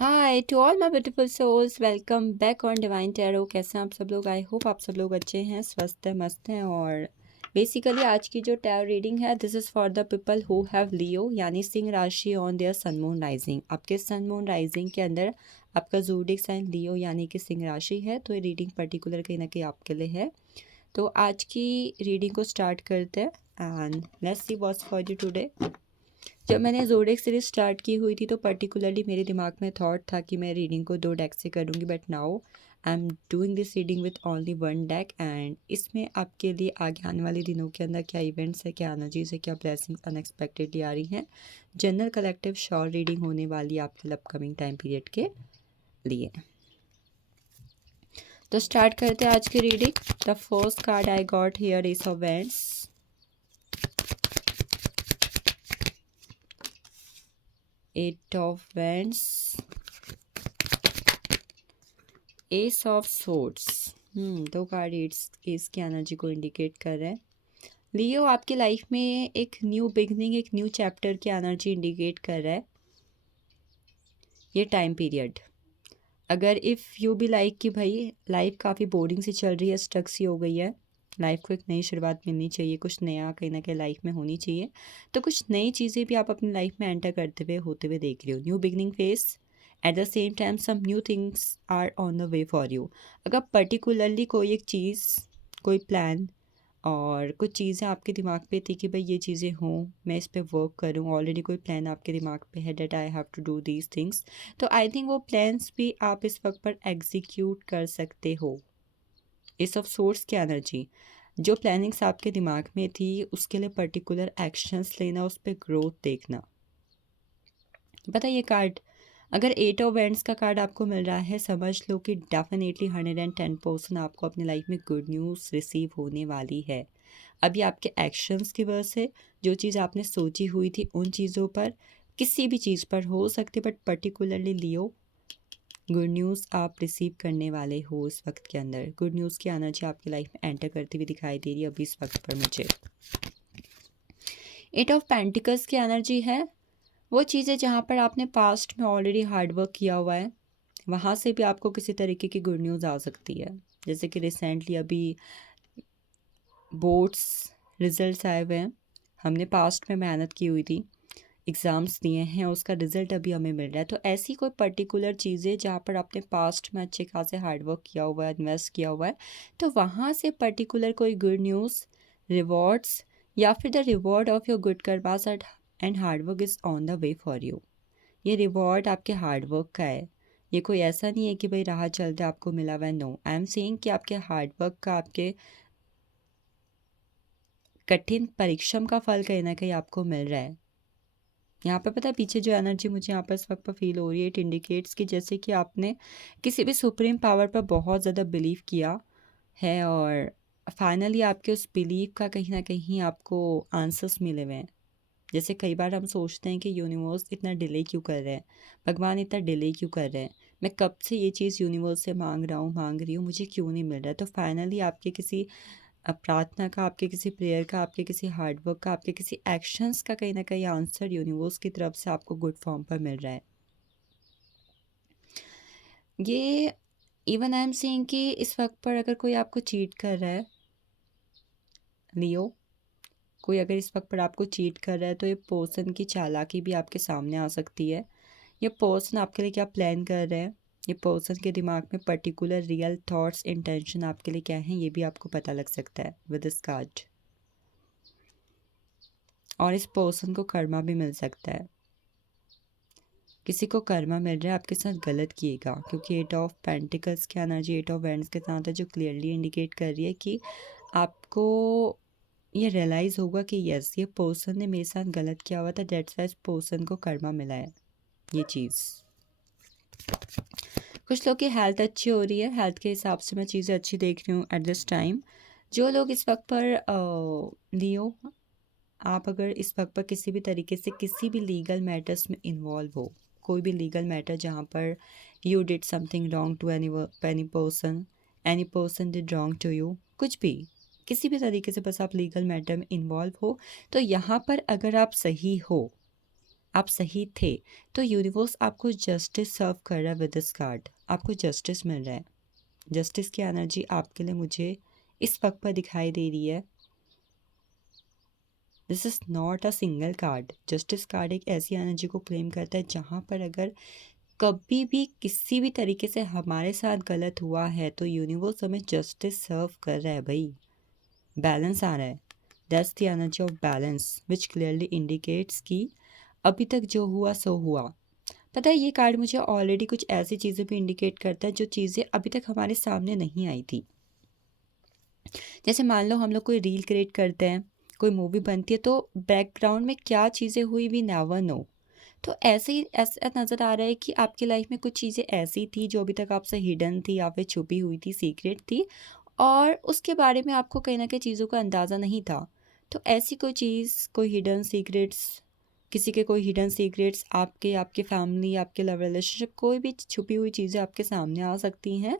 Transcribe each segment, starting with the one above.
Hi to all my beautiful souls, welcome back on Divine Tarot. कैसे हैं आप सब लोग? आई होप आप सब लोग अच्छे हैं, स्वस्थ हैं, मस्त हैं। और बेसिकली आज की जो टैरो रीडिंग है, this is for the people who have Leo यानी सिंह राशि on their sun moon rising. आपके सन मून राइजिंग के अंदर आपका ज़ोडिक साइन लियो यानी कि सिंह राशि है, तो ये रीडिंग पर्टिकुलर कहीं ना कहीं आपके लिए है। तो आज की रीडिंग को स्टार्ट करते हैं and let's see what's for you today. जब मैंने ज़ोडिएक सीरीज स्टार्ट की हुई थी तो पर्टिकुलरली मेरे दिमाग में थॉट था कि मैं रीडिंग को 2 डेक से करूँगी, but now I am doing this reading with only 1 deck. And इसमें आपके लिए आगे आने वाले दिनों के अंदर क्या इवेंट्स है, क्या एनर्जीज है, क्या ब्लेसिंग्स अनएक्सपेक्टेडली आ रही हैं। जनरल कलेक्टिव श्योर रीडिंग होने वाली है आपके अपकमिंग टाइम पीरियड के लिए। तो स्टार्ट करते हैं आज की reading. The first card I got here is of wands, eight of wands, ace of swords. दो कार्ड इसकी एनर्जी को इंडिकेट कर रहे हैं। लियो आपकी लाइफ में एक न्यू बिगनिंग, एक न्यू चैप्टर की एनर्जी इंडिकेट कर रहा है ये टाइम पीरियड। अगर इफ़ यू भी लाइक कि भाई लाइफ काफ़ी बोरिंग सी चल रही है, स्टक सी हो गई है, लाइफ को एक नई शुरुआत मिलनी चाहिए, कुछ नया कहीं ना कहीं लाइफ में होनी चाहिए, तो कुछ नई चीज़ें भी आप अपनी लाइफ में एंटर करते हुए होते हुए देख रहे हो। New beginning phase, at the same time some new things are on the way for you. अगर पर्टिकुलरली कोई एक चीज़, कोई प्लान और कुछ चीज़ें आपके दिमाग पे थी कि भाई ये चीज़ें हों, मैं इस पे वर्क करूँ, ऑलरेडी कोई प्लान आपके दिमाग पे है that I have to do these things, तो आई थिंक वो प्लान्स भी आप इस वक्त पर एग्जीक्यूट कर सकते हो। इस ऑफ सोर्स की एनर्जी, जो प्लानिंग्स आपके दिमाग में थी उसके लिए पर्टिकुलर एक्शंस लेना, उस पर ग्रोथ देखना। पता ये कार्ड, अगर 8 ऑफ वैंड्स का कार्ड आपको मिल रहा है, समझ लो कि डेफिनेटली 110% आपको अपनी लाइफ में गुड न्यूज़ रिसीव होने वाली है। अभी आपके एक्शंस की वजह से जो चीज़ आपने सोची हुई थी उन चीज़ों पर, किसी भी चीज़ पर हो सकती, but particularly Leo good news आप रिसीव करने वाले हो इस वक्त के अंदर। गुड न्यूज़ की एनर्जी आपकी लाइफ में एंटर करती हुई दिखाई दे रही है अभी इस वक्त पर मुझे। 8 ऑफ पेंटिकल्स की एनर्जी है वो चीज़ें जहाँ पर आपने पास्ट में ऑलरेडी हार्डवर्क किया हुआ है, वहाँ से भी आपको किसी तरीके की गुड न्यूज़ आ सकती है। जैसे कि रिसेंटली अभी बोर्ड्स रिजल्ट्स आए हुए हैं, हमने पास्ट में मेहनत की हुई थी, एग्ज़ाम्स दिए हैं, उसका रिज़ल्ट अभी हमें मिल रहा है। तो ऐसी कोई पर्टिकुलर चीज़ें जहाँ पर आपने पास्ट में अच्छे खासे हार्डवर्क किया हुआ है, इन्वेस्ट किया हुआ है, तो वहाँ से पर्टिकुलर कोई गुड न्यूज़, रिवॉर्ड्स या फिर the reward of your good karmas and hard work is on the way for you. ये रिवॉर्ड आपके हार्डवर्क का है। ये कोई ऐसा नहीं है कि भाई राह चलते आपको मिला हुआ है, नो, आई एम सेइंग कि आपके हार्डवर्क का, आपके कठिन परिश्रम का फल कहीं ना कहीं आपको मिल रहा है। यहाँ पे पता है पीछे जो एनर्जी मुझे यहाँ पर इस वक्त पर फील हो रही है, इट इंडिकेट्स कि जैसे कि आपने किसी भी सुप्रीम पावर पर बहुत ज़्यादा बिलीव किया है और फाइनली आपके उस बिलीव का कहीं ना कहीं आपको आंसर्स मिले हुए हैं। जैसे कई बार हम सोचते हैं कि यूनिवर्स इतना डिले क्यों कर रहे हैं, भगवान इतना डिले क्यों कर रहे हैं, मैं कब से ये चीज़ यूनिवर्स से मांग रही हूँ, मुझे क्यों नहीं मिल रहा है। तो फाइनली आपके किसी प्रार्थना का, आपके किसी प्रेयर का, आपके किसी हार्डवर्क का, आपके किसी एक्शंस का कहीं ना कहीं आंसर यूनिवर्स की तरफ से आपको गुड फॉर्म पर मिल रहा है। ये इवन आई एम सेइंग कि इस वक्त पर अगर कोई आपको चीट कर रहा है, लियो, कोई अगर इस वक्त पर आपको चीट कर रहा है, तो ये पर्सन की चालाकी भी आपके सामने आ सकती है। ये पर्सन आपके लिए क्या प्लान कर रहे हैं, ये पर्सन के दिमाग में पर्टिकुलर रियल थॉट्स, इंटेंशन आपके लिए क्या है, ये भी आपको पता लग सकता है विद दिस कार्ड। और इस पर्सन को कर्मा भी मिल सकता है, किसी को कर्मा मिल रहा है आपके साथ गलत किएगा, क्योंकि 8 ऑफ पेंटिकल्स की एनर्जी 8 ऑफ वैंड्स के साथ है, जो क्लियरली इंडिकेट कर रही है कि आपको ये रियलाइज़ होगा कि यस, ये पर्सन ने मेरे साथ गलत किया हुआ था, डेट्स वाइज पर्सन को कर्मा मिला है ये चीज़। कुछ लोग की हेल्थ अच्छी हो रही है, हेल्थ के हिसाब से मैं चीज़ें अच्छी देख रही हूँ एट दिस टाइम। जो लोग इस वक्त पर लियो, आप अगर इस वक्त पर किसी भी तरीके से किसी भी लीगल मैटर्स में इन्वॉल्व हो, कोई भी लीगल मैटर जहाँ पर you did something wrong to any person did wrong to you, कुछ भी किसी भी तरीके से बस आप लीगल मैटर में इन्वॉल्व हो, तो यहाँ पर अगर आप सही हो, आप सही थे, तो यूनिवर्स आपको जस्टिस सर्व कर रहा है विद दिस कार्ड। आपको जस्टिस मिल रहा है। जस्टिस की एनर्जी आपके लिए मुझे इस वक्त पर दिखाई दे रही है। This is not a single card. Justice card एक ऐसी एनर्जी को क्लेम करता है जहाँ पर अगर कभी भी किसी भी तरीके से हमारे साथ गलत हुआ है तो यूनिवर्स हमें जस्टिस सर्व कर रहा है भाई। बैलेंस आ रहा है। That's the energy of balance which clearly indicates कि अभी तक जो हुआ सो हुआ। पता है, ये कार्ड मुझे ऑलरेडी कुछ ऐसी चीज़ें भी इंडिकेट करता है जो चीज़ें अभी तक हमारे सामने नहीं आई थी। जैसे मान लो हम लोग कोई रील क्रिएट करते हैं, कोई मूवी बनती है, तो बैकग्राउंड में क्या चीज़ें हुई वी नेवर नो। तो ऐसे ही ऐसा नज़र आ रहा है कि आपकी लाइफ में कुछ चीज़ें ऐसी थी जो अभी तक आपसे हिडन थी या फिर छुपी हुई थी, सीक्रेट थी, और उसके बारे में आपको कहीं ना कहीं चीज़ों का अंदाज़ा नहीं था। तो ऐसी कोई चीज़, कोई हिडन सीक्रेट्स, किसी के कोई हिडन सीक्रेट्स, आपके आपके फैमिली, आपके लव रिलेशनशिप, कोई भी छुपी हुई चीज़ें आपके सामने आ सकती हैं,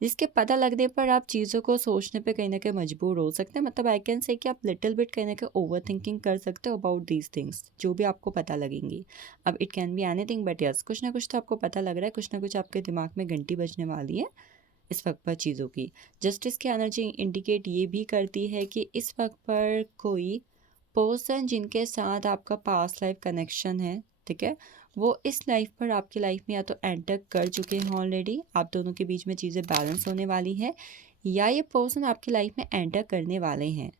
जिसके पता लगने पर आप चीज़ों को सोचने पे कहीं ना कहीं मजबूर हो सकते हैं। मतलब आई कैन से कि आप लिटिल बिट कहीं ना कहीं ओवर थिंकिंग कर सकते हो अबाउट दीज थिंग्स, जो भी आपको पता लगेंगी। अब it can be anything, but yes, कुछ ना कुछ तो आपको पता लग रहा है, कुछ ना कुछ आपके दिमाग में घंटी बजने वाली है इस वक्त पर चीज़ों की। जस्टिस की एनर्जी इंडिकेट ये भी करती है कि इस वक्त पर कोई पर्सन जिनके साथ आपका पास्ट लाइफ कनेक्शन है, ठीक है, वो इस लाइफ पर आपकी लाइफ में या तो एंटर कर चुके हैं ऑलरेडी, आप दोनों के बीच में चीज़ें बैलेंस होने वाली है, या ये पर्सन आपकी लाइफ में एंटर करने वाले हैं।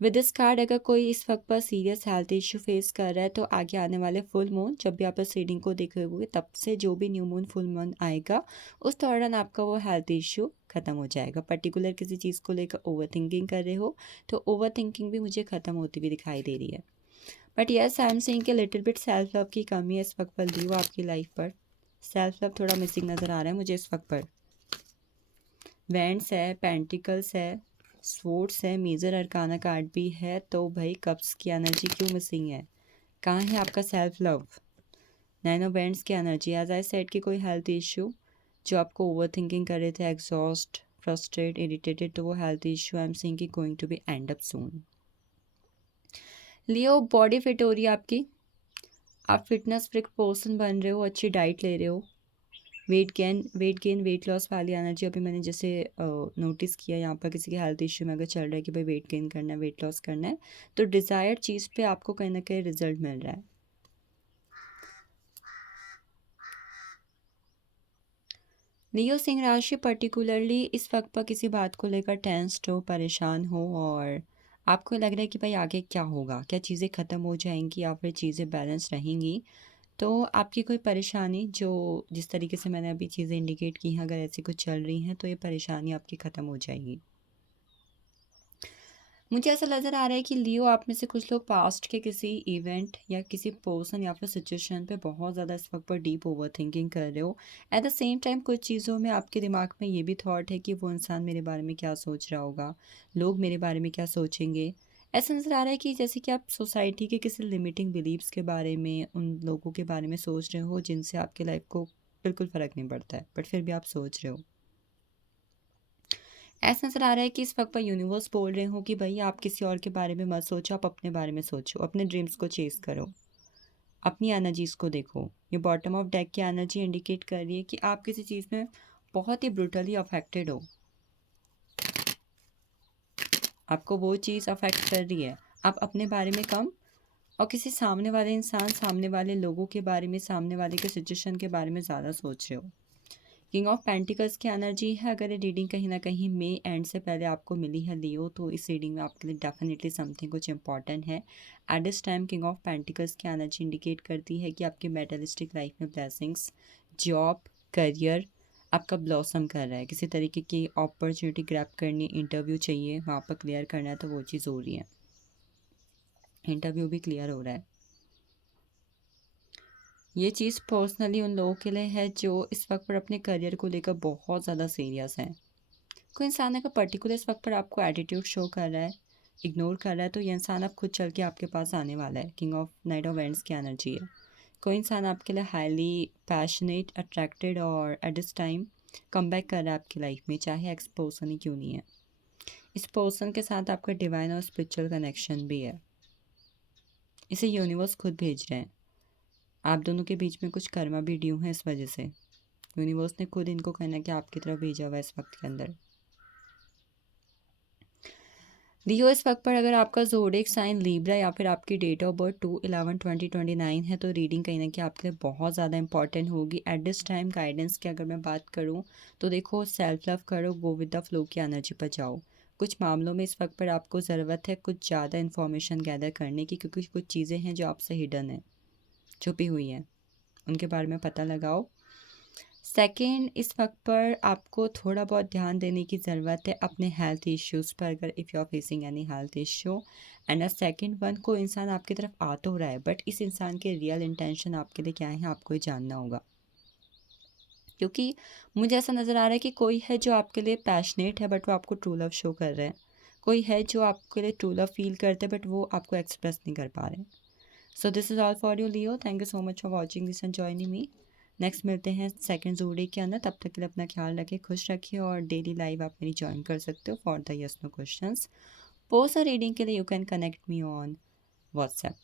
विद दिस कार्ड अगर कोई इस वक्त पर सीरियस हेल्थ इशू फेस कर रहा है तो आगे आने वाले फुल मून, जब भी आप इस रीडिंग को देखोगे तब से जो भी न्यू मून फुल मून आएगा उस दौरान आपका वो हेल्थ इशू ख़त्म हो जाएगा। पर्टिकुलर किसी चीज़ को लेकर ओवर थिंकिंग कर रहे हो तो ओवर थिंकिंग भी मुझे ख़त्म होती हुई दिखाई दे रही है। But yes, I am saying कि लिटिल बिट सेल्फ लव की कमी है इस वक्त पर दी हो आपकी लाइफ पर। सेल्फ लव थोड़ा मिसिंग नज़र आ रहा है मुझे इस वक्त पर। वैंड्स है, पेंटिकल्स है, स्वॉर्ड्स है, मेजर अरकाना कार्ड भी है, तो भाई कप्स की एनर्जी क्यों मिसिंग है? कहाँ है आपका self love? Nine of wands की एनर्जी, एज आई सेड कि कोई हेल्थ इशू जो आपको ओवर थिंकिंग कर रहे थे, एग्जॉस्ट, फ्रस्ट्रेट, इरिटेटेड, तो वो health issue I am saying कि going to be end up soon. Leo, body fit हो रही है आपकी, आप फिटनेस फ्रिक पर्सन बन रहे हो, अच्छी डाइट ले रहे हो, वेट गेन वेट लॉस वाली एनर्जी अभी मैंने जैसे नोटिस किया यहाँ पर किसी के हेल्थ इश्यू में अगर चल रहा है कि भाई वेट गेन करना है, वेट लॉस करना है, तो डिज़ायर्ड चीज़ पे आपको कहीं ना कहीं रिजल्ट मिल रहा है। लियो, सिंह राशि पर्टिकुलरली इस वक्त पर किसी बात को लेकर टेंस्ड हो, परेशान हो, और आपको लग रहा है कि भाई आगे क्या होगा, क्या चीज़ें ख़त्म हो जाएंगी या फिर चीज़ें बैलेंस रहेंगी। तो आपकी कोई परेशानी जो जिस तरीके से मैंने अभी चीज़ें इंडिकेट की हैं, अगर ऐसी कुछ चल रही हैं तो ये परेशानी आपकी ख़त्म हो जाएगी। मुझे ऐसा नज़र आ रहा है कि लियो, आप में से कुछ लोग पास्ट के किसी इवेंट या किसी पर्सन या फिर सिचुएशन पे बहुत ज़्यादा इस वक्त पर डीप ओवर थिंकिंग कर रहे हो। एट द सेम टाइम कुछ चीज़ों में आपके दिमाग में ये भी थॉट है कि वो इंसान मेरे बारे में क्या सोच रहा होगा, लोग मेरे बारे में क्या सोचेंगे। ऐसा नज़र आ रहा है कि जैसे कि आप सोसाइटी के किसी लिमिटिंग बिलीव्स के बारे में, उन लोगों के बारे में सोच रहे हो जिनसे आपके लाइफ को बिल्कुल फ़र्क नहीं पड़ता है, बट फिर भी आप सोच रहे हो। ऐसा नज़र आ रहा है कि इस वक्त पर यूनिवर्स बोल रहे हो कि भाई आप किसी और के बारे में मत सोचो, आप अपने बारे में सोचो, अपने ड्रीम्स को चेस करो, अपनी एनर्जीज़ को देखो। ये बॉटम ऑफ डेक की एनर्जी इंडिकेट कर रही है कि आप किसी चीज़ में बहुत ही ब्रूटली अफेक्टेड हो, आपको वो चीज़ अफेक्ट कर रही है। आप अपने बारे में कम और किसी सामने वाले इंसान, सामने वाले लोगों के बारे में, सामने वाले के सिचुएशन के बारे में ज़्यादा सोच रहे हो। किंग ऑफ पेंटिकल्स की एनर्जी है। अगर ये रीडिंग कहीं ना कहीं मई एंड से पहले आपको मिली है लियो, तो इस रीडिंग में आपके लिए डेफिनेटली समथिंग कुछ इंपॉर्टेंट है। At this time king of pentacles की एनर्जी इंडिकेट करती है कि आपकी मेटलिस्टिक लाइफ में ब्लेसिंग्स, जॉब, करियर आपका ब्लॉसम कर रहा है। किसी तरीके की अपॉर्चुनिटी ग्रैब करनी, इंटरव्यू चाहिए, वहाँ पर क्लियर करना है, तो वो चीज़ हो रही है। इंटरव्यू भी क्लियर हो रहा है। ये चीज़ पर्सनली उन लोगों के लिए है जो इस वक्त पर अपने करियर को लेकर बहुत ज़्यादा सीरियस हैं। कोई इंसान अगर पर्टिकुलर इस वक्त पर आपको एटीट्यूड शो कर रहा है, इग्नोर कर रहा है, तो ये इंसान अब खुद चल के आपके पास आने वाला है। King of night of vents की एनर्जी है। कोई इंसान आपके लिए हाईली पैशनेट, अट्रैक्टेड और at this time come back कर रहा है आपकी लाइफ में, चाहे एक्स पर्सन ही क्यों नहीं है। इस पर्सन के साथ आपका डिवाइन और स्पिरिचुअल कनेक्शन भी है। इसे यूनिवर्स खुद भेज रहे हैं। आप दोनों के बीच में कुछ कर्मा भी ड्यू है, इस वजह से यूनिवर्स ने खुद इनको कहना कि आपकी तरफ भेजा हुआ है इस वक्त के अंदर। लियो, इस वक्त पर अगर आपका ज़ोडिएक साइन लीब्रा या फिर आपकी डेट ऑफ बर्थ 2/11/2029 है तो रीडिंग कहीं ना कहीं आपके लिए बहुत ज़्यादा इंपॉर्टेंट होगी एट दिस टाइम। गाइडेंस की अगर मैं बात करूँ तो देखो, सेल्फ लव करो, गो विद द फ्लो की एनर्जी पर जाओ। कुछ मामलों में इस वक्त पर आपको ज़रूरत है कुछ ज़्यादा इन्फॉर्मेशन गैदर करने की, क्योंकि कुछ चीज़ें हैं जो आपसे हिडन है, छुपी हुई हैं, उनके बारे में पता लगाओ। सेकंड, इस वक्त पर आपको थोड़ा बहुत ध्यान देने की ज़रूरत है अपने हेल्थ इश्यूज़ पर, अगर if you are facing any health issue. And a second one, कोई इंसान आपकी तरफ आ तो रहा है बट इस इंसान के रियल इंटेंशन आपके लिए क्या है आपको ये जानना होगा, क्योंकि मुझे ऐसा नज़र आ रहा है कि कोई है जो आपके लिए पैशनेट है बट वो आपको ट्रू लव शो कर रहे हैं, कोई है जो आपके लिए ट्रू लव फील करते हैं बट वो आपको एक्सप्रेस नहीं कर पा रहे। So this is all for you Leo, thank you so much for watching this and joining me. Next मिलते हैं सेकंड जोड़ी के अंदर, तब तक के लिए अपना ख्याल रखें, खुश रखिए, और डेली लाइव आप मेरी ज्वाइन कर सकते हो for the yes no questions. Post और रीडिंग के लिए you can connect me on WhatsApp.